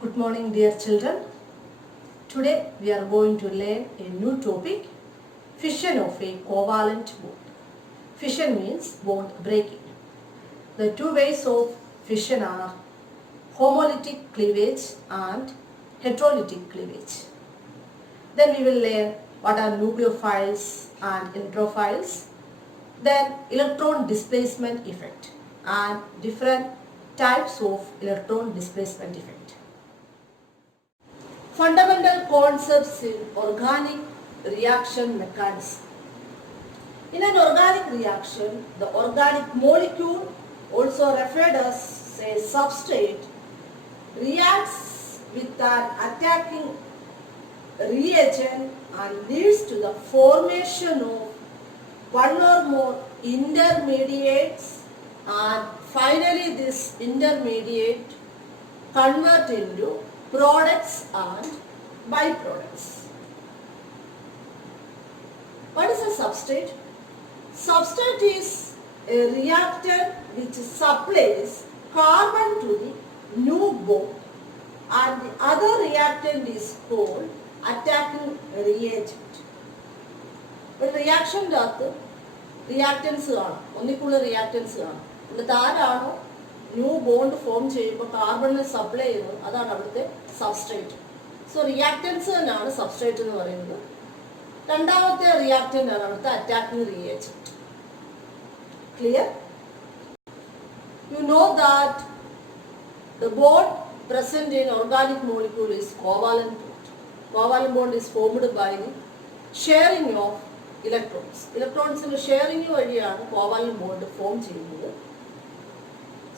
Good morning, dear children. Today we are going to learn a new topic, fission of a covalent bond. Fission means bond breaking. The two ways of fission are homolytic cleavage and heterolytic cleavage. Then we will learn what are nucleophiles and electrophiles, then electron displacement effect and different types of electron displacement effect. Fundamental concepts in organic reaction mechanism. In an organic reaction, the organic molecule, also referred as a substrate, reacts with an attacking reagent and leads to the formation of one or more intermediates, and finally this intermediate convert into products and byproducts. What is a substrate? Substrate is a reactant which supplies carbon to the new bond, and the other reactant is called attacking reagent. But reaction reactants കാണും, ഒന്നിക്കുള്ള reactants കാണും. എന്നിട്ട് ആരാണോ new bond form ചെയ്യുമ്പോൾ കാർബണിന് supply ചെയ്യുന്നത് അതാണ് അവിടുത്തെ substrate. So reactance തന്നെയാണ് substrate എന്ന് പറയുന്നത്. രണ്ടാമത്തെ റിയാക്റ്റൻ്റ് ആണ് അവിടുത്തെ attacking reagent. Clear? You know that the bond present in organic molecule is covalent bond. Covalent bond is formed by the sharing of electrons. Electrons in sharing വഴിയാണ് covalent bond form ചെയ്യുന്നത്.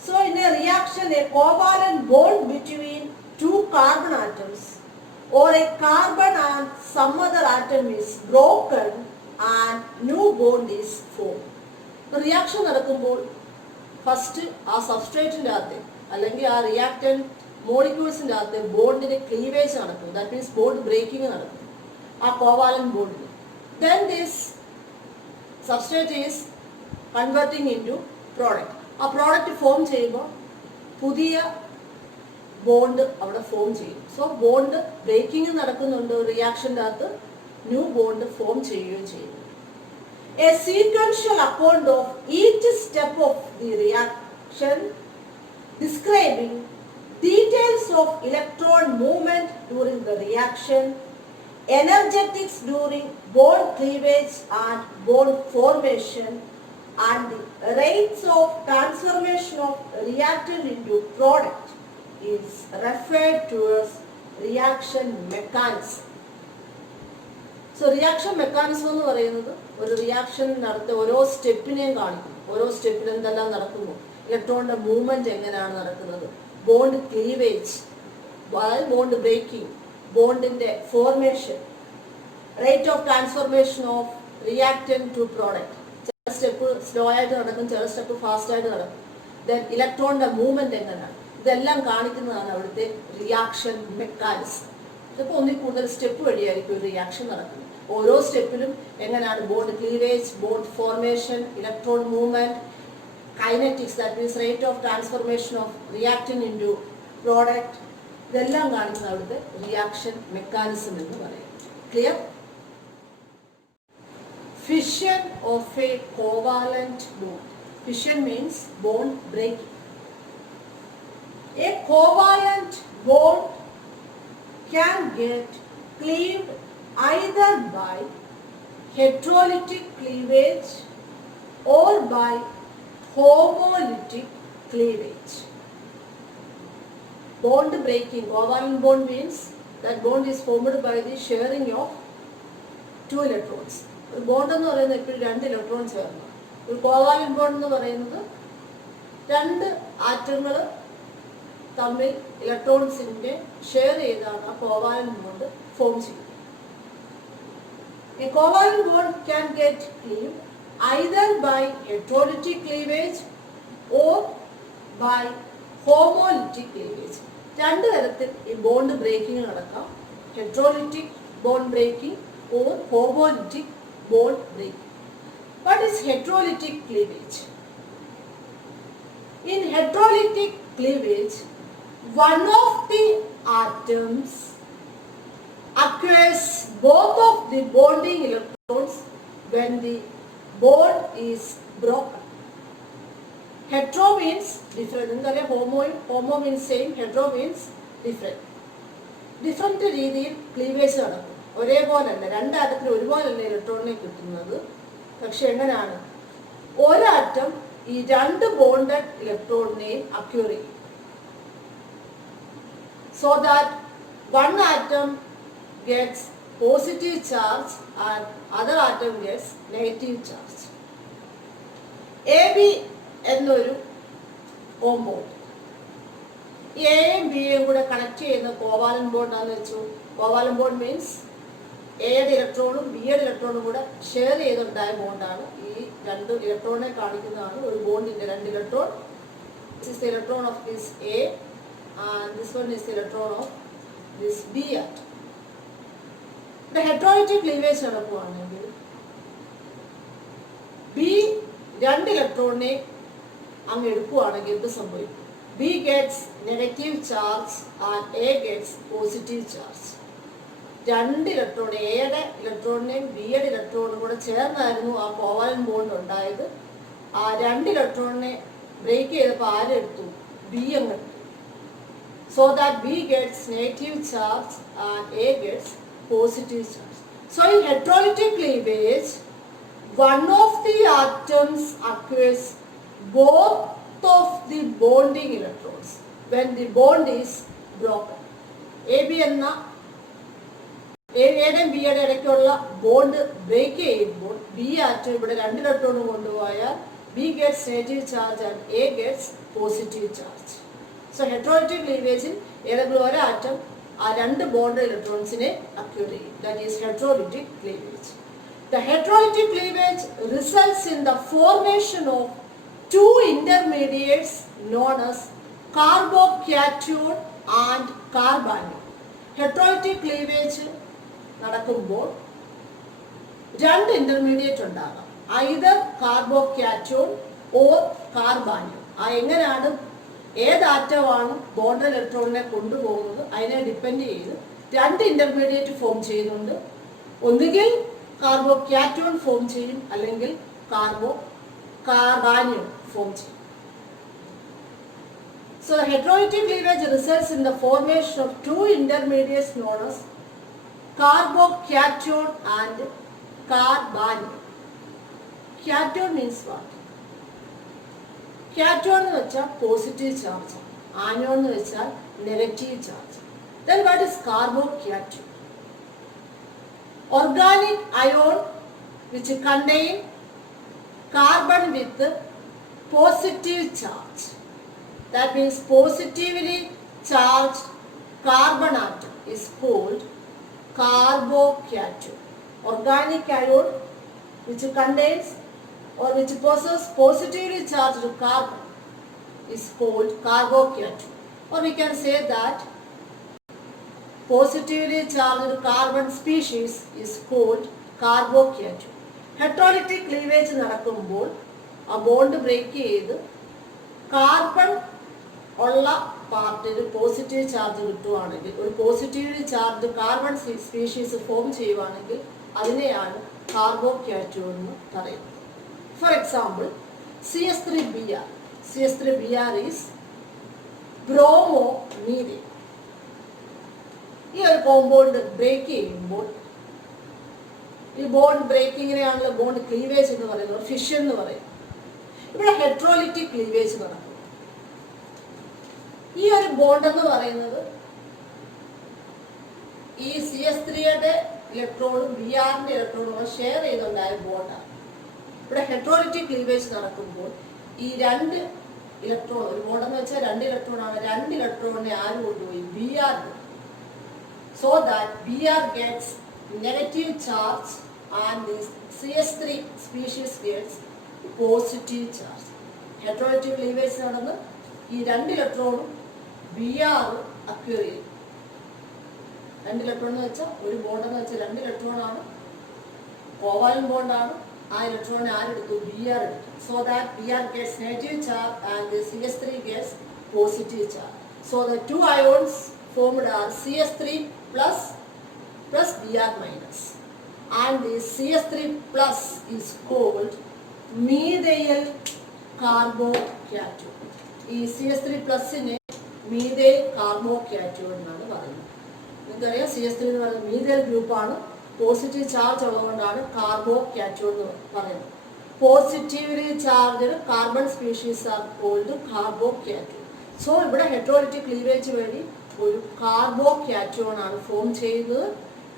So in a reaction, a covalent bond between two carbon atoms or a carbon and some other atom is broken and new bond is formed. Reaction നടക്കുമ്പോൾ first ആ സബ്സ്ട്രേറ്റിൻ്റെ അകത്ത് അല്ലെങ്കിൽ ആ reactant മോളിക്യൂൾസിൻ്റെ അകത്ത് ബോണ്ടിന് ക്ലീവേജ് നടക്കും. ദാറ്റ് മീൻസ് ബോണ്ട് ബ്രേക്കിംഗ് നടക്കും ആ കോവാലന്റ് ബോണ്ടിന്. Then this substrate is converting into product. ആ പ്രോഡക്റ്റ് ഫോം ചെയ്യുമ്പോൾ പുതിയ ബോണ്ട് അവിടെ ഫോം ചെയ്യും. സോ ബോണ്ട് ബ്രേക്കിംഗ് നടക്കുന്നുണ്ട് റിയാക്ഷൻ്റെ അകത്ത്, ന്യൂ ബോണ്ട് ഫോം ചെയ്യുകയും ചെയ്യും. A sequential account of each step of the reaction describing details of electron movement during the reaction, energetics during bond cleavage and bond formation, and the rates of transformation of reactant into product is referred to as reaction mechanism. So reaction mechanism എന്ന് പറയുന്നത് ഒരു reaction നടത്ത ഓരോ സ്റ്റെപ്പിനെയും കാണിക്കും. ഓരോ സ്റ്റെപ്പിനും എന്തെല്ലാം നടക്കുന്നു, ഇലക്ട്രോണിന്റെ മൂവ്മെന്റ് എങ്ങനെയാണ് നടക്കുന്നത്, ബോണ്ട് ക്ലീവേജ്, ബോണ്ട് ബ്രേക്കിംഗ്, ബോണ്ടിന്റെ formation, rate of transformation of reactant to product. ചില സ്റ്റെപ്പ് സ്ലോ ആയിട്ട് നടക്കും, ചില സ്റ്റെപ്പ് ഫാസ്റ്റ് ആയിട്ട് നടക്കും. ദെൻ ഇലക്ട്രോണിന്റെ മൂവ്മെന്റ് എങ്ങനെയാണ്, ഇതെല്ലാം കാണിക്കുന്നതാണ് അവിടുത്തെ റിയാക്ഷൻ മെക്കാനിസം. ചിലപ്പോൾ ഒന്നിൽ കൂടുതൽ സ്റ്റെപ്പ് വഴിയായിരിക്കും ഒരു റിയാക്ഷൻ നടക്കുന്നത്. ഓരോ സ്റ്റെപ്പിലും എങ്ങനെയാണ് bond cleavage, bond formation, electron movement, kinetics, that means rate of transformation of reactant into product, ഇതെല്ലാം കാണിക്കുന്ന അവിടുത്തെ റിയാക്ഷൻ മെക്കാനിസം എന്ന് പറയും. Clear? Fission of a covalent bond. Fission means bond breaking. A covalent bond can get cleaved either by heterolytic cleavage or by homolytic cleavage. Bond breaking, covalent bond means that bond is formed by the sharing of two electrons. ഒരു bond എന്ന് പറയുന്നത് എപ്പോഴും രണ്ട് electron ചേർന്നു. ഒരു covalent bond എന്ന് പറയുന്നത് രണ്ട് ആറ്റങ്ങൾ തമ്മിൽ ഇലക്ട്രോൺസിന്റെ ഷെയർ ചെയ്താണ് ആ കോവാലന്റ് ബോണ്ട് ഫോം ചെയ്യുന്നത്. A covalent bond can get cleaved either by heterolytic cleavage or by homolytic cleavage. രണ്ട് തരത്തിൽ ഈ ബോണ്ട് ബ്രേക്കിംഗ് നടക്കാം. Heterolytic bond breaking or homolytic bond breaking. What is heterolytic cleavage? In heterolytic cleavage, one of the atoms acquires both of the bonding electrons when the bond is broken. Hetero means different. നിങ്ങൾക്കറിയാം homo means same, hetero means different. Different രീതിയിൽ cleavage നടക്കും. ഒരേപോലല്ല, രണ്ടാറ്റത്തിൽ ഒരുപോലല്ല ഇലക്ട്രോണിനെ കിട്ടുന്നത്. പക്ഷെ എങ്ങനെയാണ്? ഒരാറ്റം ഈ രണ്ട് bonded ഇലക്ട്രോണിനെയും acquire ചെയ്യും. So that one atom gets positive charge and other atom gets negative charge. AB എന്നൊരു കോമ്പൗണ്ട്, എയും ബിയും കൂടെ കണക്ട് ചെയ്യുന്ന കോവാലൻ ബോണ്ടാന്ന് വെച്ചു. കോവാലൻ ബോണ്ട് മീൻസ് എയുടെ ഇലക്ട്രോണും ബിയുടെ ഇലക്ട്രോണും കൂടെ ഷെയർ ചെയ്തുണ്ടായ ബോണ്ടാണ്. ഈ രണ്ട് ഇലക്ട്രോണിനെ കാണിക്കുന്നതാണ് ഒരു ബോണ്ടിന്റെ രണ്ട് electron. This is the electron of this A and this one is the electron of this B atom. The heteroity cleavage നടക്കുകയാണെങ്കിൽ B രണ്ട് ഇലക്ട്രോണിനെ അങ്ങ് എടുക്കുകയാണെങ്കിൽ എന്ത് സംഭവിക്കും? B gets negative charge and A gets positive charge. രണ്ട് electron, എയുടെ ഇലക്ട്രോണിനെയും ബിയുടെ ഇലക്ട്രോണും കൂടെ ചേർന്നായിരുന്നു ആ കോവാലൻ ബോണ്ട് ഉണ്ടായത്. ആ രണ്ട് ഇലക്ട്രോണിനെ ബ്രേക്ക് ചെയ്തപ്പോൾ ആരെടുത്തു? ബി അങ്ങ് എടുത്തു. So that B gets negative charge and A gets positive charge. So in heterolytic cleavage, one of the atoms acquires both of the bonding electrons when the bond is broken. AB എന്ന എയുടെയും ബിയുടെ ഇടയ്ക്കുള്ള bond break ചെയ്യുമ്പോൾ B atom ഇവിടെ രണ്ട് ഇലക്ട്രോണും കൊണ്ടുപോയാൽ B gets negative charge and A gets positive charge. So heterolytic cleavageൽ ഏതെങ്കിലും ഒരു ആറ്റം ആ രണ്ട് ബോണ്ട് ഇലക്ട്രോൺസിനെ അക്യൂർ ചെയ്യും. That is heterolytic cleavage. The heterolytic cleavage results in the formation of two intermediates known as carbocation and carbanion. Heterolytic cleavage നടക്കുമ്പോൾ രണ്ട് intermediate ഉണ്ടാകാം. either carbocation or carbanion. ആ എങ്ങനെയാണ്, ഏതാറ്റമാണ് ബോണ്ട് ഇലക്ട്രോണിനെ കൊണ്ടുപോകുന്നത് അതിനെ ഡിപ്പെൻഡ് ചെയ്ത് രണ്ട് ഇന്റർമീഡിയറ്റ് ഫോം ചെയ്യുന്നുണ്ട്. ഒന്നുകിൽ കാർബോക്യാറ്റോൺ ഫോം ചെയ്യും, അല്ലെങ്കിൽ കാർബാനിയം ഫോം ചെയ്യും. So the heterolytic cleavage results in the formation of two intermediates known as carbocation and carbanion. Cation means what? Cation എന്ന് വെച്ചാൽ പോസിറ്റീവ് ചാർജ്, ആനിയോൺ എന്ന് വെച്ചാൽ negative charge. Then what is carbocation? Organic ion which contain carbon with positive charge. That means positively charged carbon atom is called carbocation. Organic ion which contains or which possesses positively charged carbon is called carbocation. Or we can say that positively charged carbon species is called carbocation. Heterolytic cleavage നടക്കുമ്പോൾ ആ bond break ചെയ്ത് carbon ഉള്ള പാർട്ടിൽ positive charge കിട്ടുവാണെങ്കിൽ, ഒരു positively charge carbon species form ചെയ്യുവാണെങ്കിൽ അതിനെയാണ് carbocation എന്ന് പറയുന്നത്. For example CH3Br. CH3Br is bromomethane. ഈ ഒരു കോമ്പൗണ്ട് ബ്രേക്ക് ചെയ്യുമ്പോൾ, ഈ ബോണ്ട് ബ്രേക്കിങ്ങിനെയാണല്ലോ ബോണ്ട് ക്ലീവേജ് എന്ന് പറയുന്നത്, ഫിഷൻ എന്ന് പറയുന്നത്. ഇവിടെ ഹെട്രോലിറ്റിക് ക്ലീവേജ് നടക്കും. ഈ ഒരു ബോണ്ട് എന്ന് പറയുന്നത് ഈ CH3യുടെ ഇലക്ട്രോണും Br-ന്റെ ഇലക്ട്രോണും ഷെയർ ചെയ്തുണ്ടായ ബോണ്ടാണ്. ഇവിടെ ഹെട്രോലിറ്റിക് ക്ലീവേജ് നടക്കുമ്പോൾ ഈ രണ്ട് ഇലക്ട്രോൺ, ഒരു ബോണ്ട് എന്ന് വെച്ചാൽ രണ്ട് ഇലക്ട്രോൺ ആണ്, രണ്ട് ഇലക്ട്രോണിനെ ആര് കൊണ്ടുപോയി? Br. So that Br gets negative charge and this CH3 species gets positive charge. Heterolytic cleavage നടന്ന് ഈ രണ്ട് ഇലക്ട്രോണും Br അക്യൂർ ചെയ്യും. രണ്ട് ഇലക്ട്രോൺ എന്ന് വെച്ചാൽ ഒരു ബോണ്ട് എന്ന് വെച്ചാൽ രണ്ട് ഇലക്ട്രോൺ ആണ്, കോവാലൻ ബോണ്ടാണ്. ആ ഇലക്ട്രോണിനെ ആരെടുത്തു? Br എടുത്തു. So that Br gets negative charge and the CH3 gets positive charge. So the two ions formed are CS3 plus Br minus, and this CS3 plus is called methyl carbocation. ഈ CS3 പ്ലസിനെ methyl കാർബോക്യാറ്റോൺ എന്നാണ് പറയുന്നത്. നിങ്ങൾക്കറിയാം CS3 എന്ന് പറയുന്നത് methyl ഗ്രൂപ്പാണ്. Positive charge ഉള്ളതുകൊണ്ടാണ് carbocation എന്ന് പറയുന്നത്. Positively charged carbon species are called carbocation. So ഇവിടെ ഹെറ്ററോലിറ്റിക് ക്ലീവേജ് വഴി ഒരു കാർബോക്യാറ്റോൺ ആണ് ഫോം ചെയ്യുന്നത്.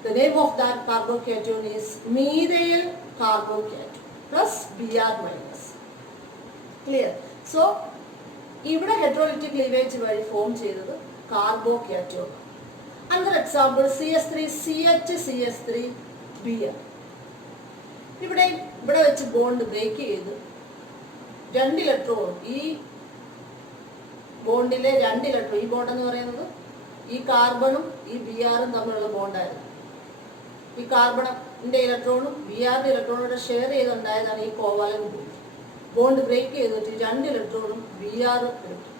The name of that carbocation is methyl carbocation plus Br minus. Clear? So, ഇവിടെ ഹെറ്ററോലിറ്റിക് ക്ലീവേജ് വഴി ഫോം ചെയ്തത് കാർബോക്യാറ്റോൺ. Another example, CH3Br. ഇവിടെ വെച്ച് ബോണ്ട് ബ്രേക്ക് ചെയ്ത് 2 ഇലക്ട്രോൺ, ഈ ബോണ്ടിലെ 2 ഇലക്ട്രോൺ, ഈ ബോണ്ട് എന്ന് പറയുന്നത് ഈ കാർബണും ഈ Br-ഉം തമ്മിലുള്ള ബോണ്ടായിരുന്നു. ഈ കാർബണിന്റെ ഇലക്ട്രോണും Br-ന്റെ ഇലക്ട്രോണും ഷെയർ ചെയ്തുണ്ടായതാണ് ഈ കോവാലന്റ് ബോണ്ട്. ബോണ്ട് ബ്രേക്ക് ചെയ്തിട്ട് 2 ഇലക്ട്രോണും Br എടുത്തു.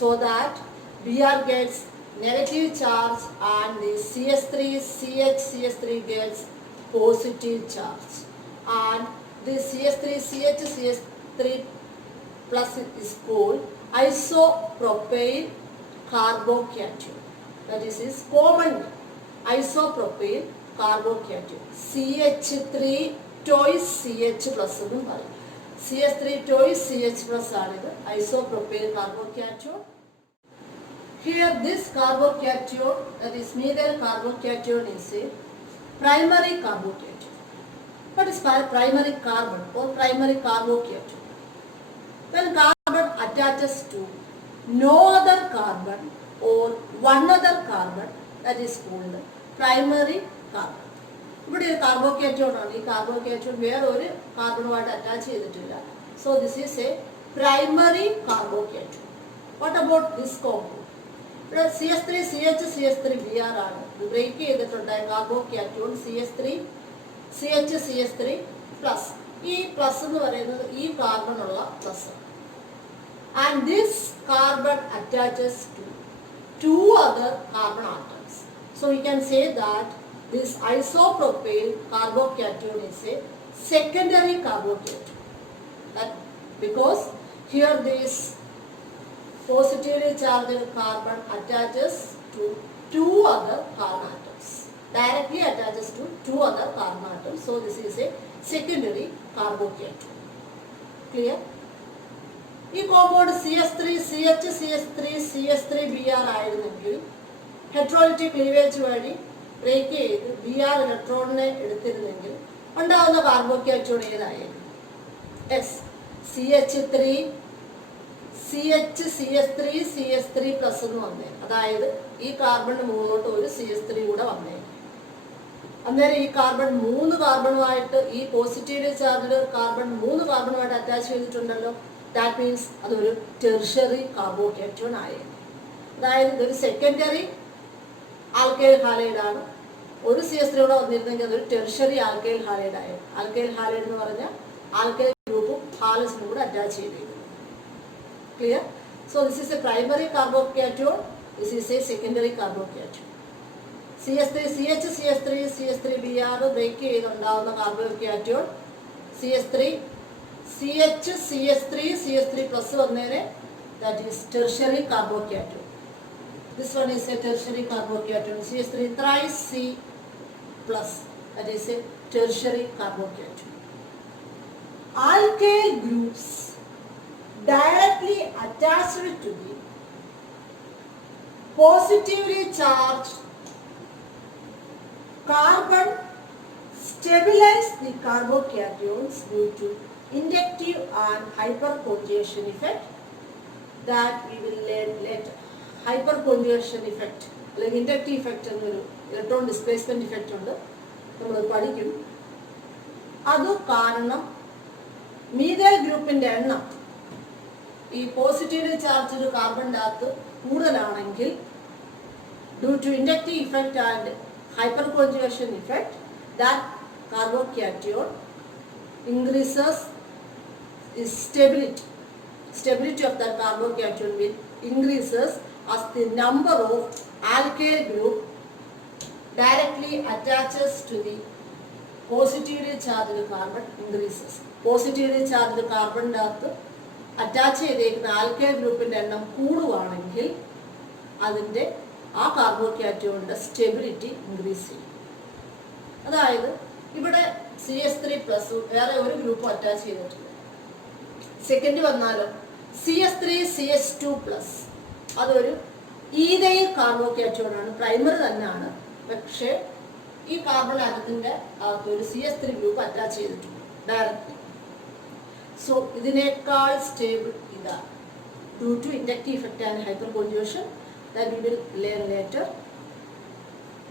So that Br gets negative charge and the CH3 gets positive charge. And this CH3 plus is called isopropyl carbocation. That is common isopropyl carbocation. CH3 twice CH plus എന്ന് പറയും. CH3 twice CH plus ആണ് isopropyl carbocation. Here this carbocation, that is methyl carbocation, is a primary carbocation. What is primary carbon or primary carbocation? When carbon attaches to no other carbon or one other carbon, that is called primary carbon. ഇവിടെ ഒരു കാർബോക്യാറ്റോൺ ആണ്. ഈ carbocation വേറെ ഒരു കാർബണുമായിട്ട് attach ചെയ്തിട്ടില്ല. So this is a primary carbocation. What about this compound? ഇവിടെ CH3Br ആണ്. ബ്രേക്ക് ചെയ്തിട്ടുണ്ടായ കാർബോക്യാറ്റോൺ CH3 പ്ലസ്. ഈ പ്ലസ് എന്ന് പറയുന്നത് ഈ കാർബൺ ഉള്ള പ്ലസ് ആണ്. And this carbon attaches to 2 other carbon atoms. So we can say that this isopropyl carbocation is a secondary carbocation. That because here this positively charged carbon attaches to 2 other carbon atoms. Directly attaches to 2 other carbon atoms. So this is a secondary carbocation. Clear? ഈ compound CH3Br ആയിരുന്നെങ്കിൽ ഹെറ്ററോലിറ്റിക് cleavage വഴി break ചെയ്ത് Br ഇലക്ട്രോണിനെ എടുത്തിരുന്നെങ്കിൽ ഉണ്ടാകുന്ന കാർബോക്യാറ്റോൺ ഏതായിരുന്നു? Yes, CH3 plus എന്ന് വന്നേ. അതായത് ഈ കാർബണിന് മുകളിലോട്ട് ഒരു CH3 കൂടെ വന്നേ. അന്നേരം ഈ കാർബൺ 3 കാർബണുമായിട്ട്, ഈ പോസിറ്റീവ്ലി ചാർജ്ഡ് കാർബൺ 3 കാർബണുമായിട്ട് അറ്റാച്ച് ചെയ്തിട്ടുണ്ടല്ലോ. ദാറ്റ് മീൻസ് അതൊരു ടെർഷ്യറി കാർബോക്യാറ്റോൺ ആയിരുന്നു. അതായത് ഇതൊരു സെക്കൻഡറി ആൽക്കൈൽ ഹാലൈഡ് ആണ്. ഒരു CH3 കൂടെ വന്നിരുന്നെങ്കിൽ അതൊരു ടെർഷ്യറി ആൽക്കൈൽ ഹാലൈഡ് ആയിരുന്നു. ആൽക്കൈൽ ഹാലൈഡ് എന്ന് പറഞ്ഞാൽ ആൽക്കൈൽ ഗ്രൂപ്പും ഹാലസിനും കൂടെ അറ്റാച്ച് ചെയ്തിരുന്നു. Clear? So this is a primary carbocation, this is a secondary carbocation. CH3Br break ചെയ്തുണ്ടാവുന്ന കാർബോക്യാറ്റോൺ CH3 പ്ലസ് വന്നേനെ, that is tertiary carbocation. This one is a tertiary carbocation. CH3 thrice C plus, that is a tertiary carbocation. Alkyl groups directly attached to the positively charged carbon stabilize the carbocations due to inductive and hyperconjugation effect that we will learn later. Hyperconjugation effect അല്ലെങ്കിൽ inductive effect എന്നൊരു electron displacement effect ഉണ്ട്, നമ്മൾ പഠിക്കും. അത് കാരണം methyl ഗ്രൂപ്പിന്റെ എണ്ണം ഈ പോസിറ്റീവ്ലി ചാർജ്ഡ് കാർബണിൻ്റെ അകത്ത് കൂടുതലാണെങ്കിൽ due to inductive effect and hyperconjugation effect, that carbocation increases its stability of that carbocation will increases as the number of alkyl group directly attaches to the positively charged carbon increases. Positively charged കാർബണിൻ്റെ അകത്ത് attach ചെയ്തേക്കുന്ന alkyl ഗ്രൂപ്പിൻ്റെ എണ്ണം കൂടുകയാണെങ്കിൽ അതിൻ്റെ ആ കാർബോക്യാറ്റോണിൻ്റെ stability increase ചെയ്യും. അതായത് ഇവിടെ CH3+ വേറെ ഒരു ഗ്രൂപ്പ് അറ്റാച്ച് ചെയ്തിട്ടില്ല. സെക്കൻഡ് വന്നാലോ CH3CH2+, അതൊരു ഈഥൈൽ കാർബോക്യാറ്റോണാണ്, പ്രൈമറി തന്നെയാണ്, പക്ഷേ ഈ കാർബൺ ആറ്റത്തിന്റെ അകത്ത് ഒരു CH3 ഗ്രൂപ്പ് അറ്റാച്ച് ചെയ്തിട്ടുണ്ട് ഡയറക്റ്റ്ലി. സോ ഇതിനേക്കാൾ സ്റ്റേബിൾ ഇതാണ് due to inductive effect and hyperconjugation that we will learn later.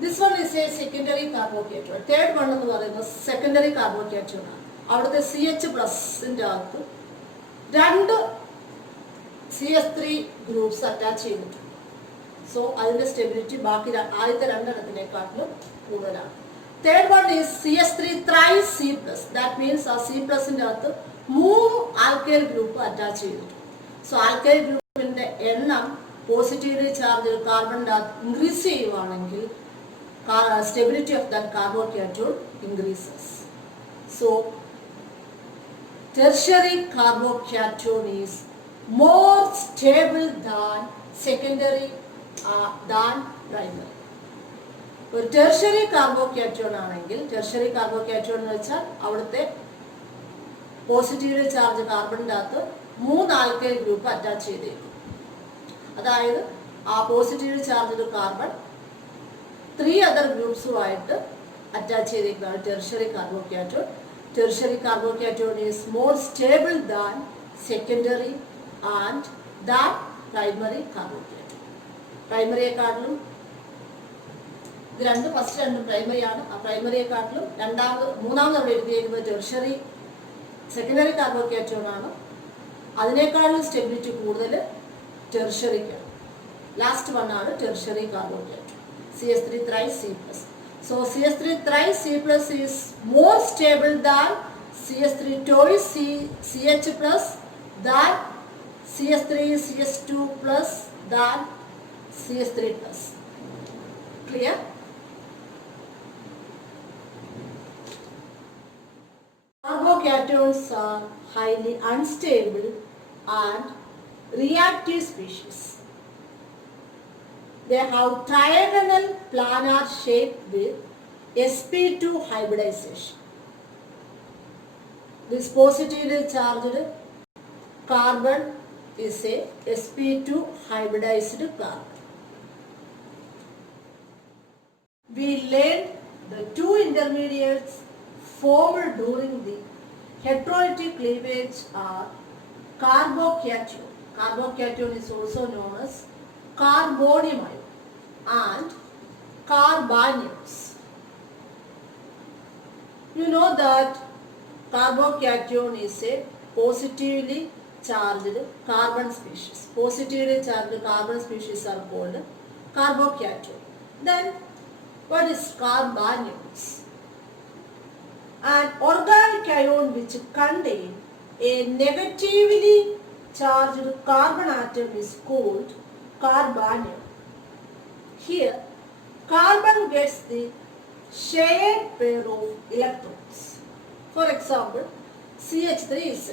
This one is a secondary carbocation. Third one എന്ന് പറയുന്നത് secondary carbocation ആണ്. അവിടുത്തെ CH+ന്റെ അകത്ത് രണ്ട് CH3 ഗ്രൂപ്പ്സ് അറ്റാച്ച് ചെയ്തിട്ടുണ്ട്. സോ അതിന്റെ സ്റ്റെബിലിറ്റി ബാക്കി ആദ്യത്തെ രണ്ടെണ്ണത്തിനേക്കാട്ടിലും കൂടുതലാണ്. Third one is CH3 that means ആ C+ന്റെ അകത്ത് 3 ആൽക്കൈൽ ഗ്രൂപ്പ് അറ്റാച്ച് ചെയ്തിട്ടുണ്ട്. സോ ആൽക്കൈൽ ഗ്രൂപ്പിന്റെ എണ്ണം പോസിറ്റീവ്ലി ചാർജ് കാർബണിൻ്റെ അകത്ത് ഇൻക്രീസ് ചെയ്യുവാണെങ്കിൽ stability of that carbocation increases. So tertiary carbocation is more stable than secondary than primary. ഒരു ടെർഷ്യറി കാർബോക്യാറ്റോൺ ആണെങ്കിൽ, ടെർഷ്യറി കാർബോക്യാറ്റോൺ എന്ന് വെച്ചാൽ അവിടുത്തെ പോസിറ്റീവ്ലി ചാർജ് കാർബണിൻ്റെ അകത്ത് 3 ആൽക്കൈൽ ഗ്രൂപ്പ് അറ്റാച്ച് ചെയ്തേക്കും. അതായത് ആ പോസിറ്റീവ്ലി ചാർജ് കാർബൺ 3 അതർ ഗ്രൂപ്പ്സുമായിട്ട് അറ്റാച്ച് ചെയ്തേക്കുന്നതാണ് tertiary carbocation. Tertiary carbocation is more stable than secondary and than primary carbocation. പ്രൈമറിയെക്കാട്ടിലും ഇത് രണ്ടും ഫസ്റ്റ് രണ്ടും പ്രൈമറി ആണ്. ആ പ്രൈമറിയെക്കാട്ടിലും മൂന്നാമത് അവിടെ എഴുതിയിരിക്കുന്നത് ടെർഷ്യറി സെക്കൻഡറി കാർബോക്യാറ്റോൺ ആണ്. അതിനേക്കാളും സ്റ്റെബിലിറ്റി കൂടുതൽ ടെർഷ്യറിക്കാണ്. ലാസ്റ്റ് വൺ ആണ് tertiary കാർബോക്യാറ്റോൺ CH3 So CH3 is more stable than CH3 CH plus than CH3 CH2 plus than CH3 plus. Clear? Carbocations are highly unstable and reactive species. They have trigonal planar shape with sp2 hybridization. This positively charged carbon is a sp2 hybridized carbon. We learned the two intermediates formed during the heterolytic cleavage are carbocation. Carbocation is also known as carbonium ion and carbanions. You know that carbocation is a positively charged carbon species. Positively charged carbon species are called carbocation. Then what is carbanions? An organic ion which contain a negatively charged carbon atom is called carbanion. Here, carbon gets the shared pair of electrons. For example, CH3Z.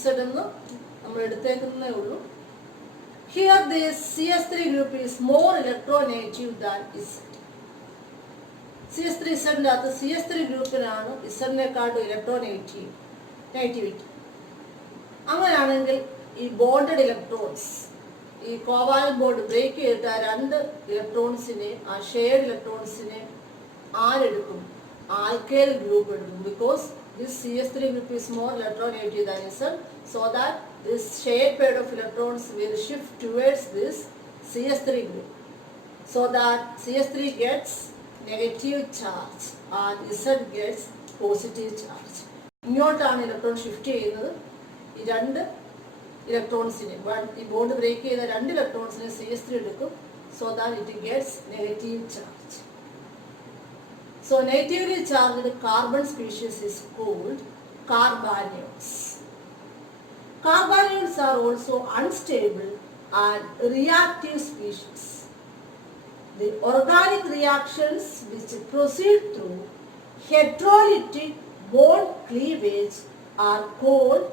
Z എന്ന് നമ്മൾ എടുത്തേക്കുന്നേ ഉള്ളൂ. Here, this CH3 group is more electronegative than Z. CH3Z അകത്ത് CH3 ഗ്രൂപ്പിനാണ് ഇസഡിനെക്കാട്ടും electronegativity. അങ്ങനെയാണെങ്കിൽ ഈ bonded electrons, ഈ covalent bond break ചെയ്തിട്ട് ആ 2 ഇലക്ട്രോൺസിനെ, ആ ഷെയർഡ് ഇലക്ട്രോൺസിനെ ആരെടുക്കും? ആൽക്കൈൽ ഗ്രൂപ്പ് എടുക്കും. Because this CH3 group is more electronegative than Z, so that this shared pair of electrons will shift towards this CH3 group, so that CH3 gets negative charge and Z gets positive charge. ഇങ്ങോട്ടാണ് electron shift ചെയ്യുന്നത്. ഈ 2 ഇലക്ട്രോൺസിനെ, ഈ bond break ചെയ്ത 2 ഇലക്ട്രോൺസിനെ CH3 എടുക്കും, so that it gets negative charge. So negatively charged carbon species is called carbanions. Carbanions are also unstable and reactive species. The organic reactions which proceed through heterolytic bond cleavage are called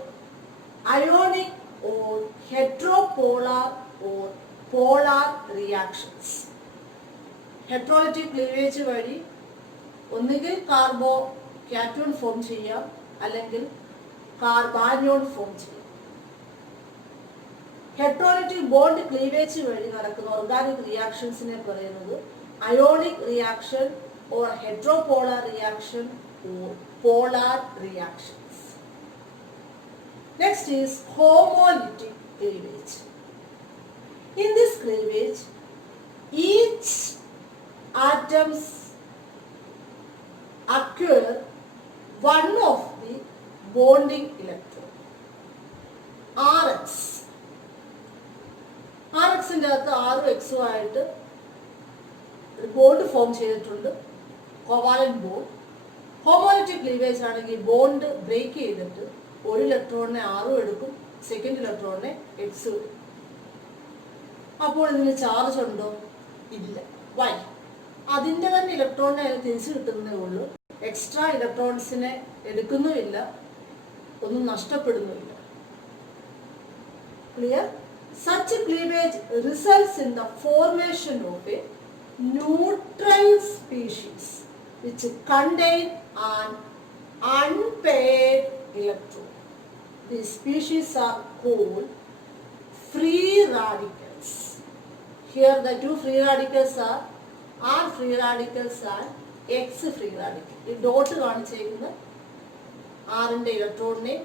ionic or heteropolar or polar reactions. Heterolytic cleavage വഴി ഒന്നുകിൽ carbo cation form ചെയ്യാം അല്ലെങ്കിൽ carbanion form ചെയ്യാം. ഹെട്രോലിറ്റിക് bond cleavage വഴി നടക്കുന്ന organic റിയാക്ഷൻസിനെ പറയുന്നത് ionic reaction or heteropolar reaction or polar reactions. Next is homolytic cleavage. In this cleavage, each atoms acquire one of the bonding electron. RX. RXന്റെ അകത്ത് ആറും എക്സും ആയിട്ട് ഒരു ബോണ്ട് ഫോം ചെയ്തിട്ടുണ്ട്, കോവാലന്റ് ബോണ്ട്. ഹോമോലിറ്റിക് ക്ലീവേജ് ആണെങ്കിൽ bond break ചെയ്തിട്ട് ഒരു ഇലക്ട്രോണിനെ ആറും എടുക്കും, സെക്കൻഡ് ഇലക്ട്രോണിനെ എക്സും എടുക്കും. അപ്പോൾ ഇതിന് ചാർജ് ഉണ്ടോ? ഇല്ല. വൈ? അതിൻ്റെ തന്നെ ഇലക്ട്രോണിനെ അതിന് തിരിച്ചു കിട്ടുന്നതേ ഉള്ളൂ. എക്സ്ട്രാ ഇലക്ട്രോൺസിനെ എടുക്കുന്നുമില്ല, ഒന്നും നഷ്ടപ്പെടുന്നുമില്ല. Clear? Such cleavage results in the formation of a neutral species which contain an unpaired electron. These species are called free radicals. Here the two free radicals are R free radicals and X free radical. ഈ dot കാണിച്ചിരിക്കുന്ന ആറിൻ്റെ ഇലക്ട്രോണിനെ,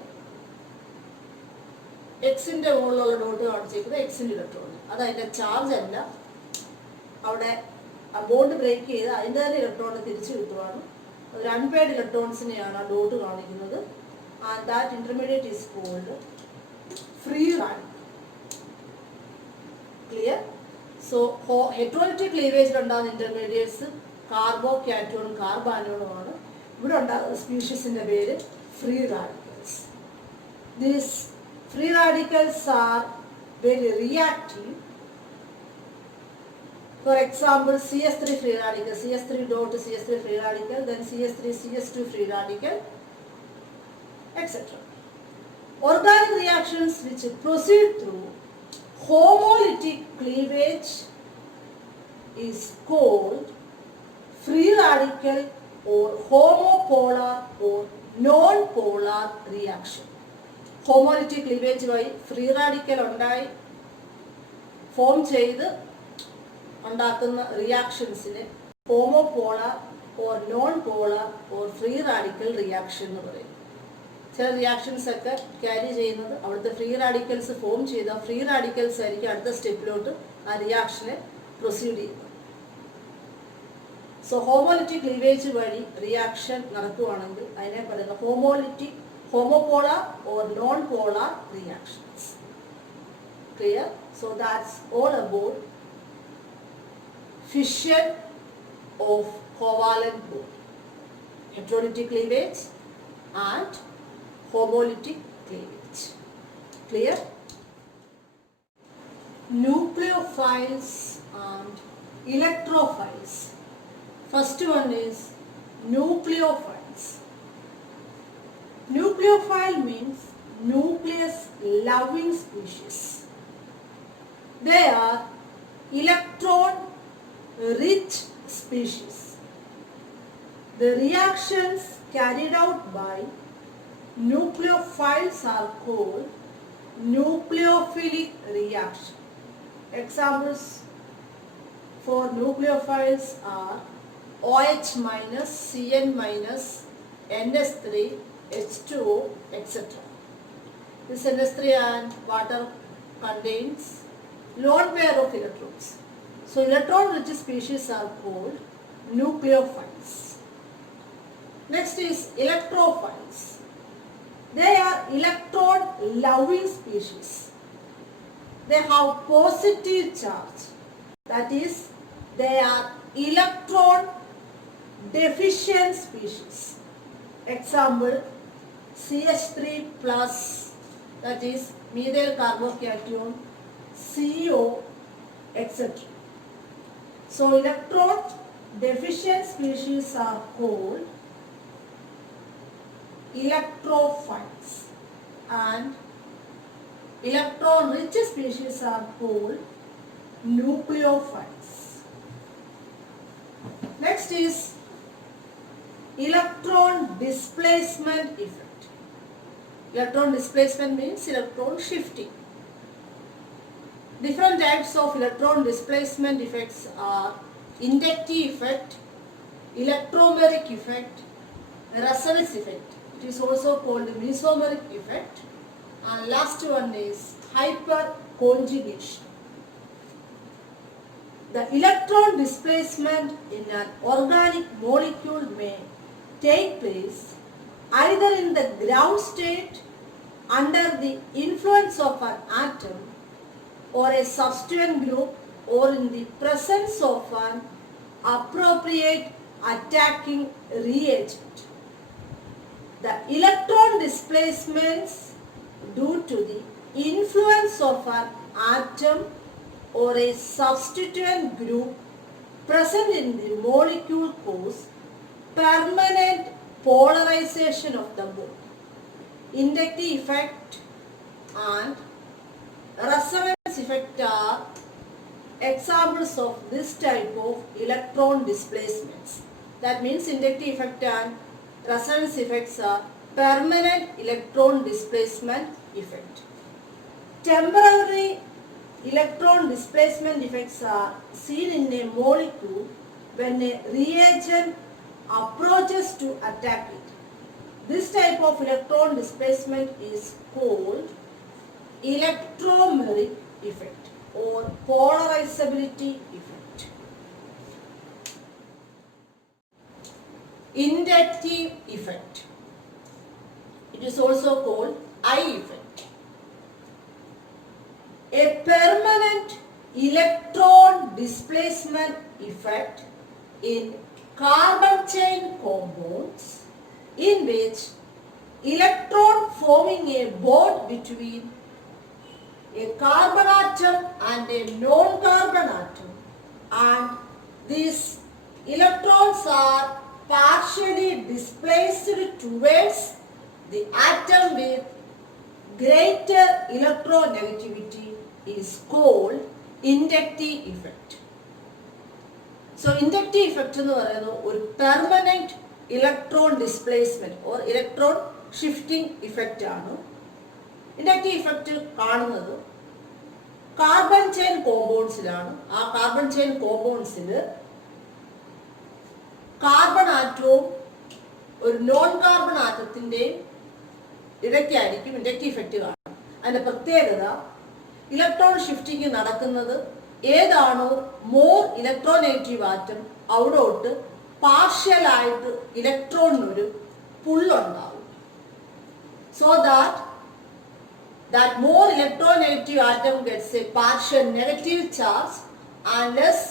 എക്സിൻ്റെ മുകളിലുള്ള dot കാണിച്ചിരിക്കുന്നത് എക്സിൻ്റെ electron. അത് അതിൻ്റെ ചാർജ് അല്ല, അവിടെ ബോണ്ട് ബ്രേക്ക് ചെയ്ത് അതിൻ്റെ തന്നെ ഇലക്ട്രോണിനെ തിരിച്ചു കിട്ടുവാണ്. ഒരു അൺപെയർഡ് ഇലക്ട്രോൺസിനെയാണ് ആ ഡോട്ട് കാണിക്കുന്നത്. And that intermediate is called free radical. Clear? So heterolytic ക്ലീവേജിൽ ഉണ്ടാകുന്ന ഇന്റർമീഡിയറ്റ്സ് കാർബോ കാറ്റോണും കാർബാനോണുമാണ്. ഇവിടെ ഉണ്ടാകുന്ന സ്പീഷീസിന്റെ പേര് free radicals. These free radicals are very reactive. For example, CS3 free radical, CS3 dot CS3 free radical, then CS3 CS2 free radical, etc. Organic reactions which proceed through homolytic cleavage is called free radical or homopolar or non-polar reaction. Homolytic cleavage വഴി free radical ഉണ്ടായി form ചെയ്ത് ഉണ്ടാക്കുന്ന റിയാക്ഷൻസിനെ homopolar or non polar or free radical reaction എന്ന് പറയും. ചില reactions ഒക്കെ carry ചെയ്യുന്നത് അവിടുത്തെ ഫ്രീ റാഡിക്കൽസ് ഫോം ചെയ്ത ഫ്രീ റാഡിക്കൽസ് ആയിരിക്കും അടുത്ത സ്റ്റെപ്പിലോട്ട് ആ റിയാക്ഷനെ പ്രൊസീഡ് ചെയ്യുന്നത്. സോ ഹോമോലിറ്റിക് ക്ലീവേജ് വഴി റിയാക്ഷൻ നടക്കുകയാണെങ്കിൽ അതിനെ പറയുന്ന homopolar or non-polar reactions. Clear? So that's all about fission of covalent bond, heterolytic cleavage and homolytic cleavage. Clear? Nucleophiles and electrophiles. First one is nucleophiles. Nucleophile means nucleus loving species. They are electron rich species. The reactions carried out by nucleophiles are called nucleophilic reaction. Examples for nucleophiles are OH minus, Cn minus, NS3, H2O, etc. This NS3 and water contains lone pair of electrons. So electron-rich species are called nucleophiles. Next is electrophiles. They are electron-loving species. They have positive charge. That is, they are electron-deficient species. Example, CH3 plus, that is methyl carbocation, CO, etc. So electron deficient species are called electrophiles and electron rich species are called nucleophiles. Next is electron displacement effect. Electron displacement means electron shifting. Different types of electron displacement effects are inductive effect, electromeric effect, resonance effect. It is also called mesomeric effect. And last one is hyperconjugation. The electron displacement in an organic molecule may take place either in the ground state under the influence of an atom or a substituent group or in the presence of an appropriate attacking reagent. The electron displacements due to the influence of an atom or a substituent group present in the molecule cause permanent polarization of the bond. Inductive effect and resonance effect are examples of this type of electron displacements. That means inductive effect and resonance effects are permanent electron displacement effect. Temporary electron displacement effects are seen in a molecule when a reagent approaches to attack it. This type of electron displacement is called electromeric effect or polarizability effect. Inductive effect. It is also called I effect. A permanent electron displacement effect in carbon chain compounds in which electron forming a bond between a carbon atom and a non-carbon atom, and these electrons are partially displaced towards the atom with greater electronegativity is called inductive effect. So inductive effect എന്ന് പറയുന്നത് ഒരു permanent electron displacement or electron shifting effect ആണ്. Inductive effect കാണുന്നത് carbon chain കോമ്പൗണ്ട്സിലാണ്. ആ carbon chain കോമ്പൗണ്ട്സിൽ carbon ആറ്റവും ഒരു non carbon ആറ്റത്തിൻ്റെയും ഇടയ്ക്കായിരിക്കും inductive effect കാണുന്നത്. അതിൻ്റെ പ്രത്യേകത ഇലക്ട്രോൺ ഷിഫ്റ്റിംഗ് നടക്കുന്നത് ഏതാണോ മോർ ഇലക്ട്രോനെഗറ്റീവ് ആറ്റം അവിടോട്ട് പാർഷ്യലായിട്ട് ഇലക്ട്രോണിനൊരു പുള്ളുണ്ടാവും. So that more electronegative atom gets a partial negative charge and less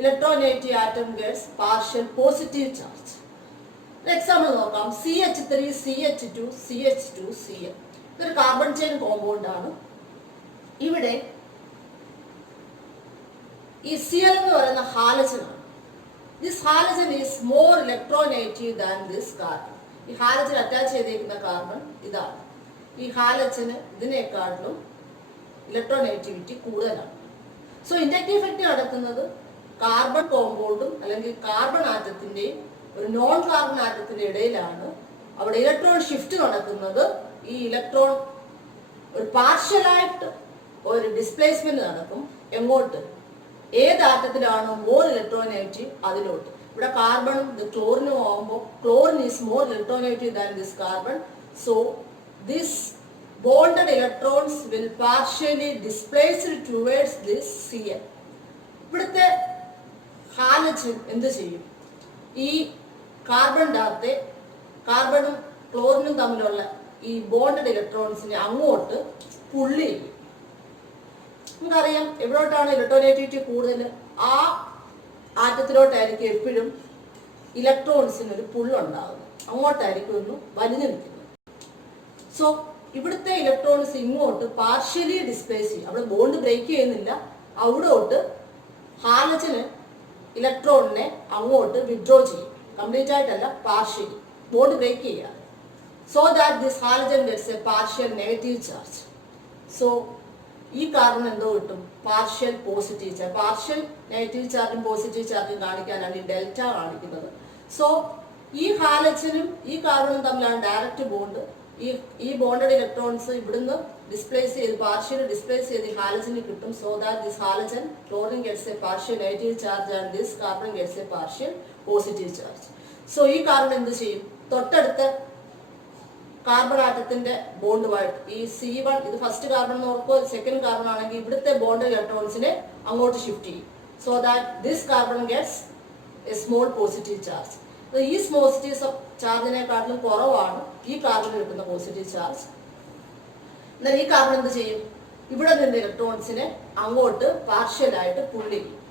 electronegative atom gets partial positive charge. Example നോക്കാം. CH3, CH2, CH2, Cl. ഇതൊരു കാർബൺ ചെയിൻ കോമ്പൗണ്ട് ആണ്. ഇവിടെ ഈ Cl എന്ന് പറയുന്ന ഹാലജൻ ആണ്. This halogen is more electronegative than this carbon. ഈ halogen attach ചെയ്തിരിക്കുന്ന കാർബൺ ഇതാണ്. ഈ ഹാലജന് ഇതിനേക്കാളും ഇലക്ട്രോനെഗറ്റിവിറ്റി കൂടുതലാണ്. സോ ഇൻഡക്റ്റീവ് ഇഫക്റ്റ് നടക്കുന്നത് കാർബൺ കോമ്പൗണ്ടും അല്ലെങ്കിൽ കാർബൺ ആറ്റത്തിൻ്റെയും ഒരു നോൺ കാർബൺ ആറ്റത്തിൻ്റെ ഇടയിലാണ്. അവിടെ ഇലക്ട്രോൺ ഷിഫ്റ്റ് നടക്കുന്നത് ഈ ഇലക്ട്രോൺ ഒരു പാർഷ്യലായിട്ട് ഒരു ഡിസ്പ്ലേസ്മെന്റ് നടക്കും. എങ്ങോട്ട്? ഏത് ആറ്റത്തിലാണോ മോർ ഇലക്ട്രോനെഗറ്റീവ് അതിലോട്ട്. ഇവിടെ കാർബണും ഇത് ക്ലോറിനും ആകുമ്പോൾ chlorine is more electronegative than this carbon. So this bonded electrons will partially displaced towards this Cl. ഇവിടുത്തെ ഹാലജൻ എന്ത് ചെയ്യും? ഈ കാർബണിനകത്തെ കാർബണും ക്ലോറിനും തമ്മിലുള്ള ഈ ബോണ്ടഡ് ഇലക്ട്രോൺസിനെ അങ്ങോട്ട് പുള്ളി ചെയ്യും. നമുക്കറിയാം എവിടോട്ടാണ് ഇലക്ട്രോനെഗറ്റിവിറ്റി കൂടുതൽ, ആ ആറ്റത്തിലോട്ടായിരിക്കും എപ്പോഴും ഇലക്ട്രോൺസിന് ഒരു പുള്ളുണ്ടാകുന്നത്. അങ്ങോട്ടായിരിക്കും ഒന്ന് വലിഞ്ഞു നിൽക്കുന്നത്. So ഇവിടുത്തെ ഇലക്ട്രോൺസ് ഇങ്ങോട്ട് പാർഷ്യലി ഡിസ്പ്ലേസ് ചെയ്യും. അവിടെ ബോണ്ട് ബ്രേക്ക് ചെയ്യുന്നില്ല, അവിടോട്ട് ഹാലജന് ഇലക്ട്രോണിനെ അങ്ങോട്ട് വിഡ്രോ ചെയ്യും. കംപ്ലീറ്റ് ആയിട്ടല്ല, പാർഷ്യലി, ബോണ്ട് ബ്രേക്ക് ചെയ്യുക. So that this halogen gets a partial negative charge. So ഈ കാർബൺ എന്തോ കിട്ടും? Partial positive charge. Partial negative ചാർജും പോസിറ്റീവ് ചാർജും കാണിക്കാനാണ് ഈ ഡെൽറ്റ കാണിക്കുന്നത്. സോ ഈ ഹാലജനും ഈ കാർബണും തമ്മിലാണ് ഡയറക്റ്റ് ബോണ്ട്. ഈ ബോണ്ടഡ് ഇലക്ട്രോൺസ് ഇവിടുന്ന് ഡിസ്പ്ലേസ് ചെയ്ത് പാർഷ്യൽ ഡിസ്പ്ലേസ് ചെയ്ത് ഹാലജന് കിട്ടും. So that this halogen chlorine gets a partial negative charge and this carbon gets a partial positive charge. So ഈ കാർബൺ എന്ത് ചെയ്യും? തൊട്ടടുത്ത കാർബൺ ആറ്റത്തിന്റെ ബോണ്ടുമായിട്ട് ഈ C1, ഇത് ഫസ്റ്റ് കാർബൺ എന്ന് ഓർക്കോ, സെക്കൻഡ് കാർബൺ ആണെങ്കിൽ ഇവിടുത്തെ ബോണ്ട് ഇലക്ട്രോൺസിനെ അങ്ങോട്ട് ഷിഫ്റ്റ് ചെയ്യും. So that this carbon gets A small positive charge. ഈ പോസിറ്റീവ് ചാർജിനെക്കാട്ടിലും കുറവാണ് ഈ കാർബൺ കിട്ടുന്ന പോസിറ്റീവ് ചാർജ്. എന്നാൽ ഈ കാർബൺ എന്ത് ചെയ്യും? ഇവിടെ നിന്ന് ഇലക്ട്രോൺസിനെ അങ്ങോട്ട് പാർഷ്യലായിട്ട് പുള്ളി ചെയ്യും.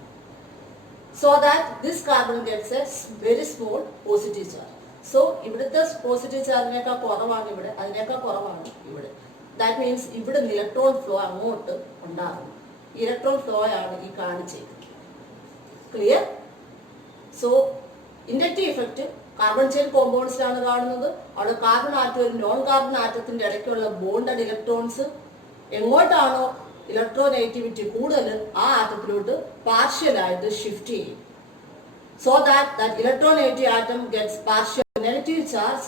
So that this carbon gets a very small positive charge. So ഇവിടുത്തെ പോസിറ്റീവ് ചാർജിനേക്കാൾ കുറവാണ് ഇവിടെ, അതിനേക്കാൾ കുറവാണ് ഇവിടെ. ദാറ്റ് മീൻസ് ഇവിടെ ഇലക്ട്രോൺ ഫ്ലോ അങ്ങോട്ട് ഉണ്ടാകും. ഇലക്ട്രോൺ ഫ്ലോ ആണ് ഈ കാണിച്ചത്. Clear? So inductive effect carbon chain കോമ്പൗണ്ട്സിലാണ് കാണുന്നത്. അവിടെ കാർബൺ ആറ്റം ഒരു നോൺ കാർബൺ ആറ്റത്തിന്റെ ഇടയ്ക്കുള്ള ബോണ്ടഡ് ഇലക്ട്രോൺസ് എങ്ങോട്ടാണോ ഇലക്ട്രോനെഗറ്റിവിറ്റി കൂടുതൽ ആ ആറ്റത്തിലോട്ട് പാർഷ്യലായിട്ട് ഷിഫ്റ്റ് ചെയ്യും. So that electronegative atom gets partial negative charge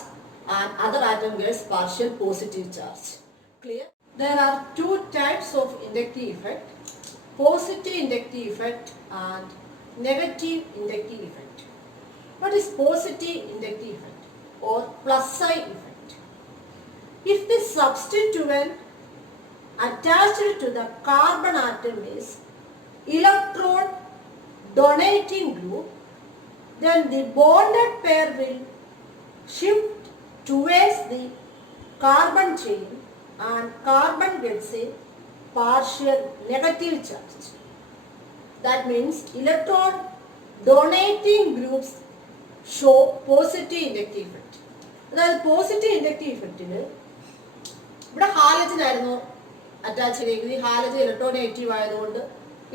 and other atom gets partial positive charge. Clear? There are two types of inductive effect: positive inductive effect and negative inductive effect. What is positive inductive effect or plus side effect? If the substituent attached to the carbon atom is electron donating group, then the bonded pair will shift towards the carbon chain and carbon gets a partial negative charge. That means electron donating groups show positive inductive effect. അതായത് positive inductive ഇഫക്റ്റിന് ഇവിടെ halogen ആയിരുന്നു attach ചെയ്തിരിക്കുന്നത്. ഈ halogen electronegative ആയതുകൊണ്ട്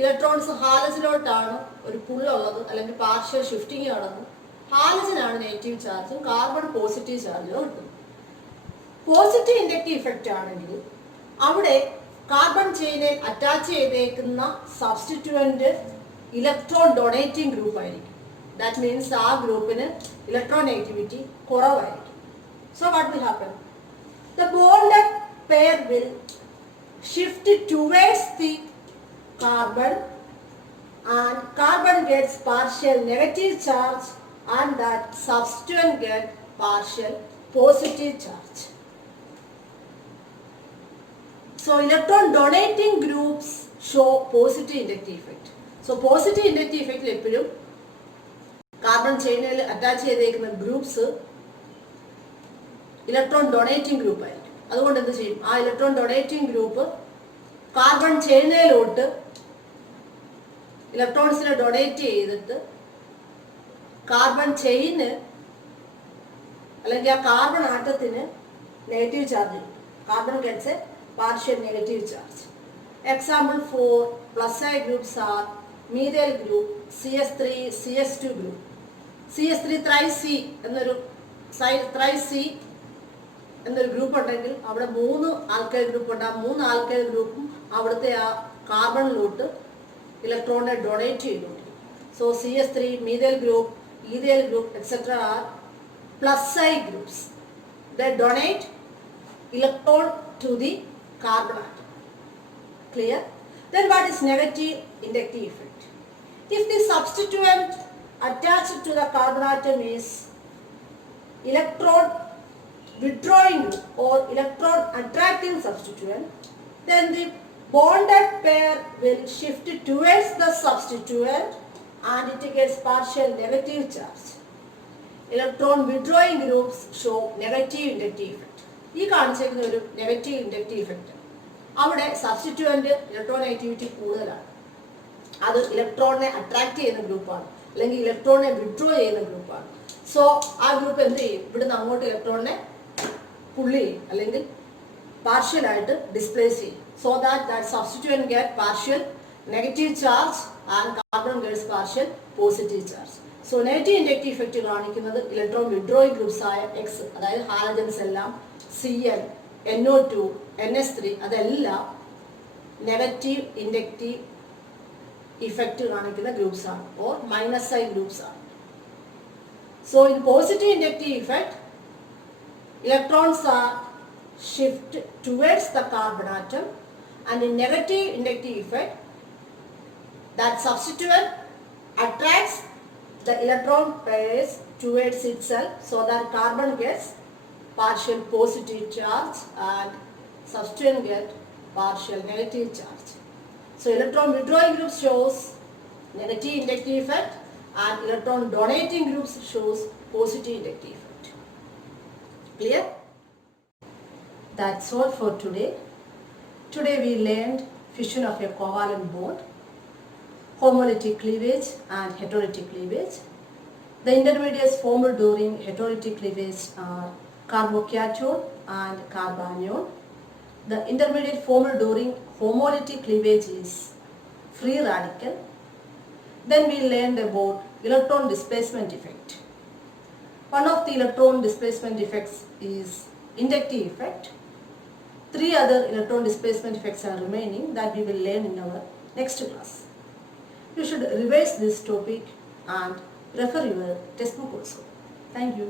electrons ഹാലജനിലോട്ടാണ് ഒരു പുള്ളുള്ളത്, അല്ലെങ്കിൽ partial shifting നടന്നു. ഹാലജനാണ് negative ചാർജും കാർബൺ പോസിറ്റീവ് ചാർജും കിട്ടും. പോസിറ്റീവ് ഇൻഡക്റ്റീവ് ഇഫക്റ്റ് ആണെങ്കിൽ അവിടെ കാർബൺ ചെയിനിൽ അറ്റാച്ച് ചെയ്തേക്കുന്ന സബ്സ്റ്റിറ്റ്യൂവന്റ് ഇലക്ട്രോൺ ഡൊണേറ്റിംഗ് ഗ്രൂപ്പ് ആയിരിക്കും. ദാറ്റ് മീൻസ് ആ ഗ്രൂപ്പിന് ഇലക്ട്രോനെഗറ്റിവിറ്റി കുറവായിരിക്കും. So what will happen? The bonded pair will shift towards the carbon and carbon gets partial negative charge and that substituent get partial positive charge. So electron donating groups show positive inductive effect. So positive inductive effect എപ്പോഴും carbon ചെയിനിൽ attach ചെയ്തേക്കുന്ന groups electron donating group ആയിരിക്കും. അതുകൊണ്ട് എന്ത് ചെയ്യും? ആ electron donating group carbon ചെയിനിലോട്ട് ഇലക്ട്രോൺസിനെ ഡൊണേറ്റ് ചെയ്തിട്ട് കാർബൺ ചെയിന് അല്ലെങ്കിൽ ആ കാർബൺ ആറ്റത്തിന് നെഗറ്റീവ് ചാർജ് കിട്ടും. Carbon gets a partial negative charge. Example for plus I groups are methyl group, CS3 CS2 group. CS3 ത്രൈസി എന്നൊരു എന്നൊരു ഗ്രൂപ്പ് ഉണ്ടെങ്കിൽ അവിടെ 3 ആൽക്കൈൽ ഗ്രൂപ്പ് ഉണ്ട്. ആ 3 ആൽക്കൈൽ ഗ്രൂപ്പും അവിടുത്തെ ആ കാർബണിലോട്ട് ഇലക്ട്രോണിനെ ഡൊണേറ്റ് ചെയ്തുകൊണ്ടിരിക്കും. So CS3, methyl group, ethyl group, etc. are plus I groups. They donate electron to the carbon atom. Clear? Then what is negative inductive effect? If the substituent attached to the carbon atom is electron withdrawing or electron attracting substituent, then the bonded pair will shift towards the substituent and it gets partial negative charge. Electron withdrawing groups show negative inductive effect. ഈ കാണിച്ചിരിക്കുന്ന ഒരു negative inductive effect. അവിടെ substituent electronegativity കൂടുതലാണ്. അത് ഇലക്ട്രോണിനെ attract ചെയ്യുന്ന ഗ്രൂപ്പാണ്, അല്ലെങ്കിൽ ഇലക്ട്രോണിനെ വിഡ്രോ ചെയ്യുന്ന ഗ്രൂപ്പാണ്. സോ ആ ഗ്രൂപ്പ് എന്ത് ചെയ്യും? ഇവിടുന്ന് അങ്ങോട്ട് ഇലക്ട്രോണിനെ പുള്ളി ചെയ്യും, അല്ലെങ്കിൽ partial ആയിട്ട് displace ചെയ്യും. So that substituent get partial negative charge and carbon gets partial positive charge. So negative inductive effect കാണിക്കുന്നത് ഇലക്ട്രോൺ withdrawing groups ആയ X, അതായത് ഹാലജൻസ് എല്ലാം Cl, NO2, NS3 അതെല്ലാം നെഗറ്റീവ് ഇൻഡക്റ്റീവ് ഇഫക്റ്റ് കാണിക്കുന്ന ഗ്രൂപ്പ്സ് ആണ്, or minus sign groups ആണ്. So in positive inductive effect, electrons are shift towards the carbon atom, and in negative inductive effect, that substituent attracts the electron pairs towards itself, so that carbon gets partial positive charge and substituent get partial negative charge. So electron withdrawing group shows negative inductive effect, and electron donating groups shows positive inductive effect. Clear? That's all for today. Today we learned fission of a covalent bond, homolytic cleavage and heterolytic cleavage. The intermediates formed during heterolytic cleavage are carbocation and carbanion. The intermediate formed during homolytic cleavage is free radical. Then we learned about electron displacement effect. One of the electron displacement effects is inductive effect. 3 other electron displacement effects are remaining that we will learn in our next class. You should revise this topic and refer your textbook also. Thank you.